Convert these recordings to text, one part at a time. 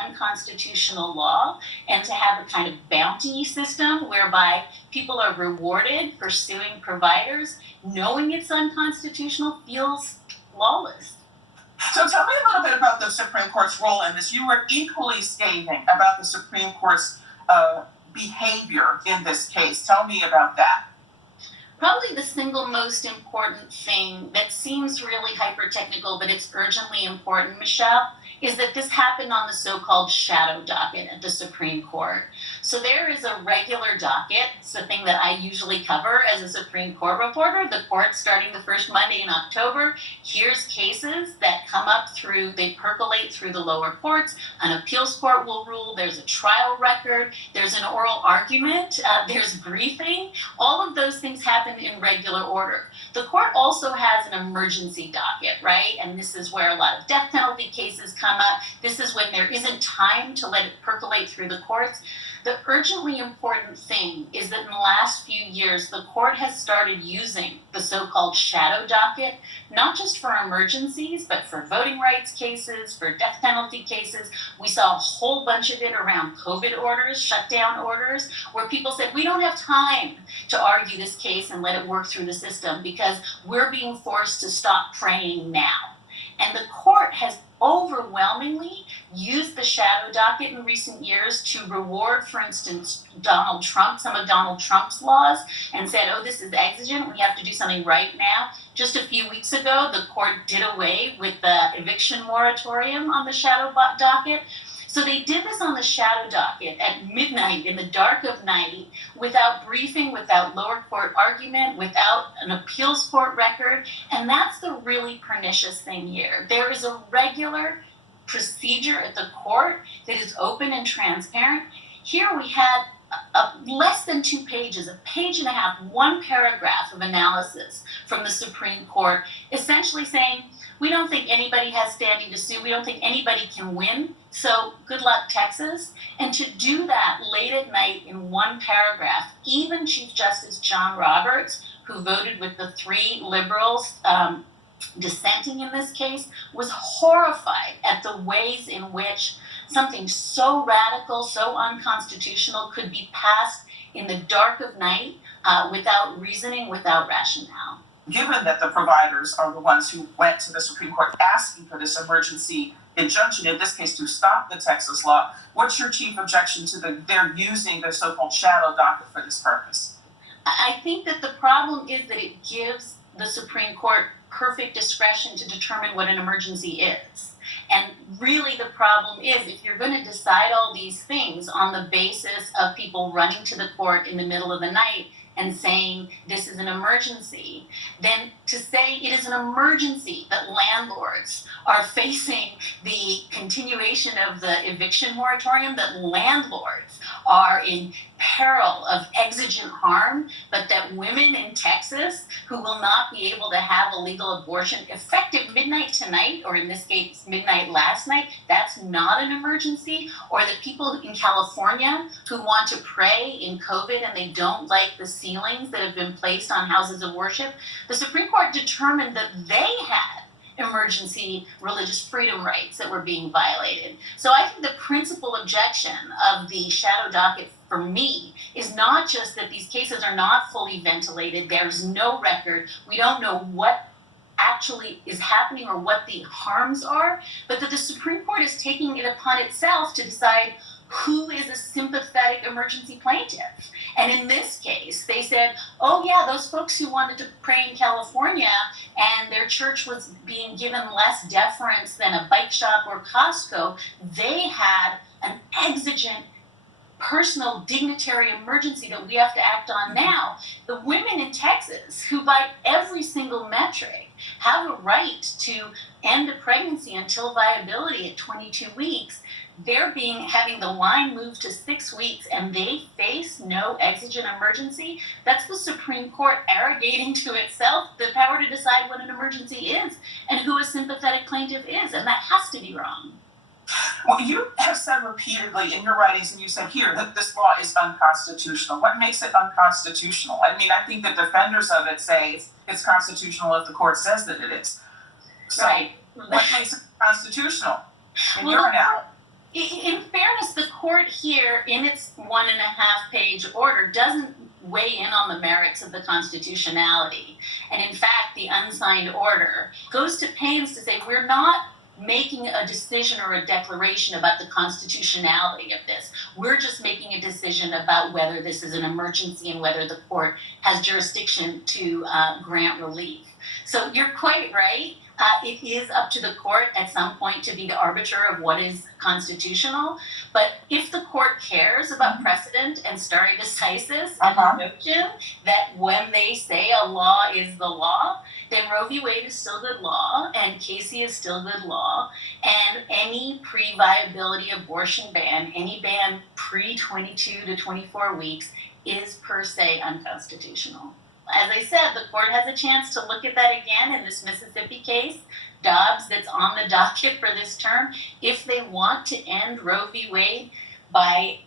unconstitutional law, and to have a kind of bounty system whereby people are rewarded for suing providers, knowing it's unconstitutional, feels lawless. So tell me a little bit about the Supreme Court's role in this. You were equally scathing about the Supreme Court's behavior in this case. Tell me about that. Probably the single most important thing that seems really hyper-technical, but it's urgently important, Michelle, is that this happened on the so-called shadow docket at the Supreme Court. So there is a regular docket. It's the thing that I usually cover as a Supreme Court reporter. The court starting the first Monday in October. Here's cases that come up through, they percolate through the lower courts. An appeals court will rule. There's a trial record. There's an oral argument. There's briefing. All of those things happen in regular order. The court also has an emergency docket, right? And this is where a lot of death penalty cases come up. This is when there isn't time to let it percolate through the courts. The urgently important thing is that in the last few years, the court has started using the so-called shadow docket, not just for emergencies, but for voting rights cases, for death penalty cases. We saw a whole bunch of it around COVID orders, shutdown orders, where people said, we don't have time to argue this case and let it work through the system because we're being forced to stop praying now. And the court has overwhelmingly used the shadow docket in recent years to reward, for instance, Donald Trump, some of Donald Trump's laws, and said, oh, this is exigent, we have to do something right now. Just a few weeks ago, the court did away with the eviction moratorium on the shadow docket. So they did this on the shadow docket at midnight, in the dark of night, without briefing, without lower court argument, without an appeals court record. And that's the really pernicious thing here. There is a regular procedure at the court that is open and transparent. Here we had less than 2 pages, a page and a half, one paragraph of analysis from the Supreme Court, essentially saying, we don't think anybody has standing to sue. We don't think anybody can win. So good luck, Texas. And to do that late at night in one paragraph, even Chief Justice John Roberts, who voted with the 3 liberals dissenting in this case, was horrified at the ways in which something so radical, so unconstitutional could be passed in the dark of night without reasoning, without rationale. Given that the providers are the ones who went to the Supreme Court asking for this emergency injunction, in this case to stop the Texas law, what's your chief objection to their using the so-called shadow docket for this purpose? I think that the problem is that it gives the Supreme Court perfect discretion to determine what an emergency is. And really the problem is, if you're going to decide all these things on the basis of people running to the court in the middle of the night and saying this is an emergency, then to say it is an emergency that landlords are facing the continuation of the eviction moratorium, that landlords are in peril of exigent harm, but that women in Texas who will not be able to have a legal abortion effective midnight tonight, or in this case, midnight last night, that's not an emergency, or that people in California who want to pray in COVID and they don't like the ceilings that have been placed on houses of worship, the Supreme Court determined that they had emergency religious freedom rights that were being violated. So I think the principal objection of the shadow docket for me is not just that these cases are not fully ventilated, there's no record, we don't know what actually is happening or what the harms are, but that the Supreme Court is taking it upon itself to decide who is a sympathetic emergency plaintiff. And in this case, they said, oh yeah, those folks who wanted to pray in California and their church was being given less deference than a bike shop or Costco, they had an exigent personal dignitary emergency that we have to act on now. The women in Texas, who by every single metric have a right to end a pregnancy until viability at 22 weeks, they're having the line moved to 6 weeks and they face no exigent emergency. That's the Supreme Court arrogating to itself the power to decide what an emergency is and who a sympathetic plaintiff is, and that has to be wrong. Well, you have said repeatedly in your writings, and you said here, that this law is unconstitutional. What makes it unconstitutional? I mean, I think the defenders of it say it's constitutional if the court says that it is. So Right. What makes it constitutional in your analysis? In fairness, the court here, in its 1.5-page order, doesn't weigh in on the merits of the constitutionality. And in fact, the unsigned order goes to pains to say we're not making a decision or a declaration about the constitutionality of this. We're just making a decision about whether this is an emergency and whether the court has jurisdiction to grant relief. So you're quite right. It is up to the court at some point to be the arbiter of what is constitutional. But if the court cares about precedent and stare decisis and the notion that when they say a law is the law, then Roe v. Wade is still good law and Casey is still good law. And any pre-viability abortion ban, any ban pre-22 to 24 weeks is per se unconstitutional. As I said, the court has a chance to look at that again in this Mississippi case, Dobbs, that's on the docket for this term. If they want to end Roe v. Wade by,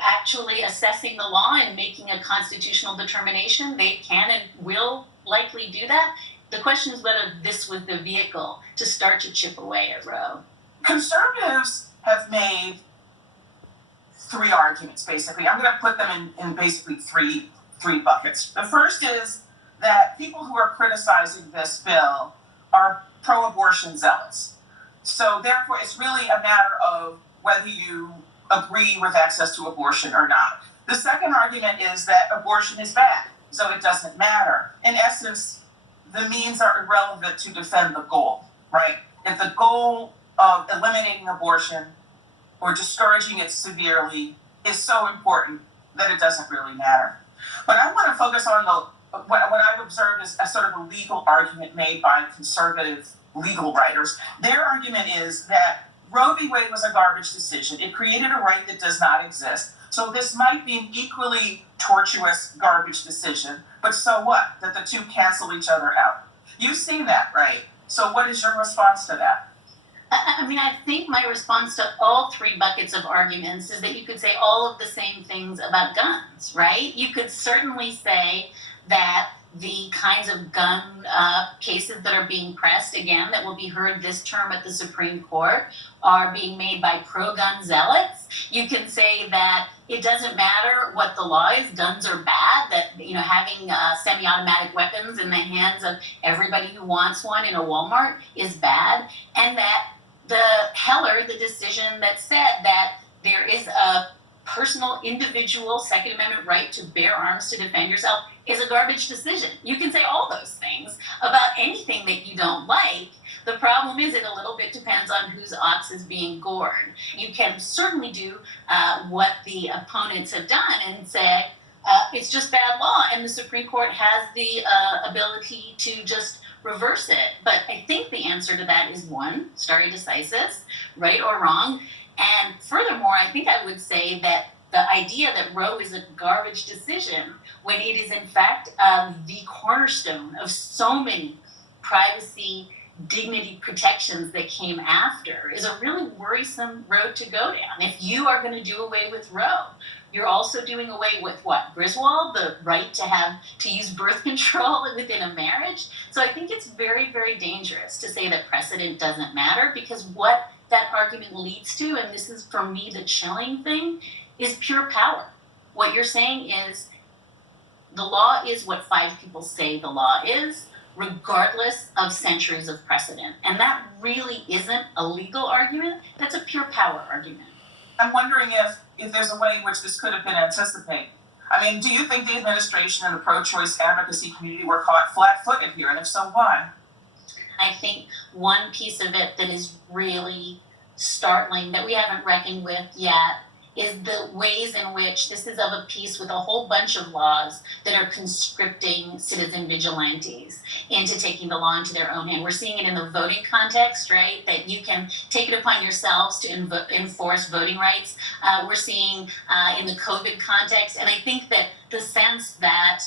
actually assessing the law and making a constitutional determination, they can and will likely do that. The question is whether this was the vehicle to start to chip away at Roe. Conservatives have made three arguments, basically. I'm going to put them in basically three buckets. The first is that people who are criticizing this bill are pro-abortion zealots. So therefore, it's really a matter of whether you agree with access to abortion or not. The second argument is that abortion is bad, so it doesn't matter. In essence, the means are irrelevant to defend the goal, right? If the goal of eliminating abortion or discouraging it severely is so important that it doesn't really matter. But I want to focus on what I've observed is a sort of a legal argument made by conservative legal writers. Their argument is that Roe v. Wade was a garbage decision. It created a right that does not exist. So this might be an equally tortuous garbage decision, but so what? That the two cancel each other out. You've seen that, right? So what is your response to that? I think my response to all three buckets of arguments is that you could say all of the same things about guns, right? You could certainly say that the kinds of gun cases that are being pressed, again, that will be heard this term at the Supreme Court, are being made by pro-gun zealots. You can say that it doesn't matter what the law is, guns are bad, that having semi-automatic weapons in the hands of everybody who wants one in a Walmart is bad, and that the decision that said that there is a personal, individual Second Amendment right to bear arms to defend yourself is a garbage decision. You can say all those things about anything that you don't like. The problem is it a little bit depends on whose ox is being gored. You can certainly do what the opponents have done and say it's just bad law, and the Supreme Court has the ability to just reverse it. But I think the answer to that is one, stare decisis, right or wrong. And furthermore, I think I would say that the idea that Roe is a garbage decision when it is in fact the cornerstone of so many privacy, dignity protections that came after is a really worrisome road to go down. If you are going to do away with Roe, you're also doing away with what? Griswold, the right to use birth control within a marriage. So I think it's very, very dangerous to say that precedent doesn't matter, because what that argument leads to, and this is for me the chilling thing, is pure power. What you're saying is the law is what 5 people say the law is, regardless of centuries of precedent. And that really isn't a legal argument, that's a pure power argument. I'm wondering if there's a way in which this could have been anticipated. I mean, do you think the administration and the pro-choice advocacy community were caught flat-footed here? And if so, why? I think one piece of it that is really startling that we haven't reckoned with yet is the ways in which this is of a piece with a whole bunch of laws that are conscripting citizen vigilantes into taking the law into their own hand. We're seeing it in the voting context, right? That you can take it upon yourselves to enforce voting rights. We're seeing in the COVID context, and I think that the sense that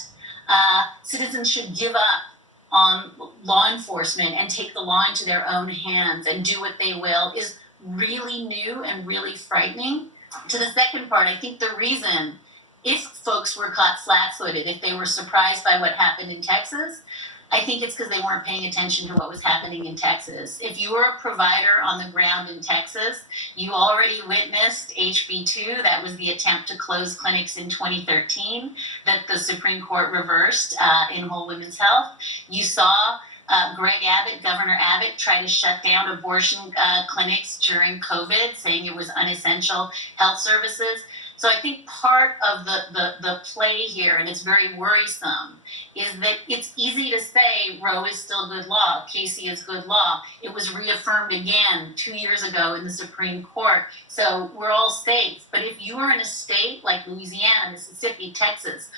citizens should give up on law enforcement and take the law into their own hands and do what they will is really new and really frightening. To the second part, I think the reason, if folks were caught flat-footed, if they were surprised by what happened in Texas, I think it's because they weren't paying attention to what was happening in Texas. If you were a provider on the ground in Texas, you already witnessed HB2, that was the attempt to close clinics in 2013, that the Supreme Court reversed in Whole Women's Health. You saw Greg Abbott, Governor Abbott, try to shut down abortion clinics during COVID, saying it was unessential health services. So I think part of the play here, and it's very worrisome, is that it's easy to say Roe is still good law, Casey is good law. It was reaffirmed again 2 years ago in the Supreme Court. So we're all safe. But if you are in a state like Louisiana, Mississippi, Texas,